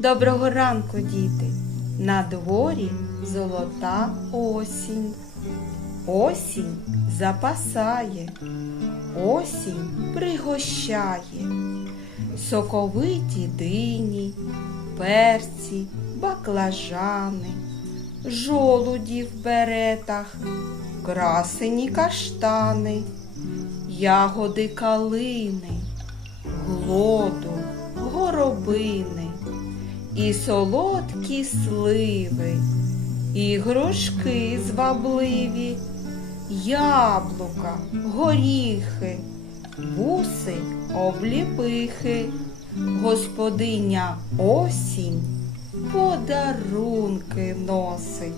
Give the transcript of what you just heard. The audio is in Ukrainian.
Доброго ранку, діти! На дворі золота осінь. Осінь запасає, осінь пригощає. Соковиті дині, перці, баклажани, жолуді в беретах, красені каштани, ягоди калини, глоду, горобини, і солодкі сливи, і грушки звабливі, яблука, горіхи, буси, обліпихи, господиня осінь подарунки носить.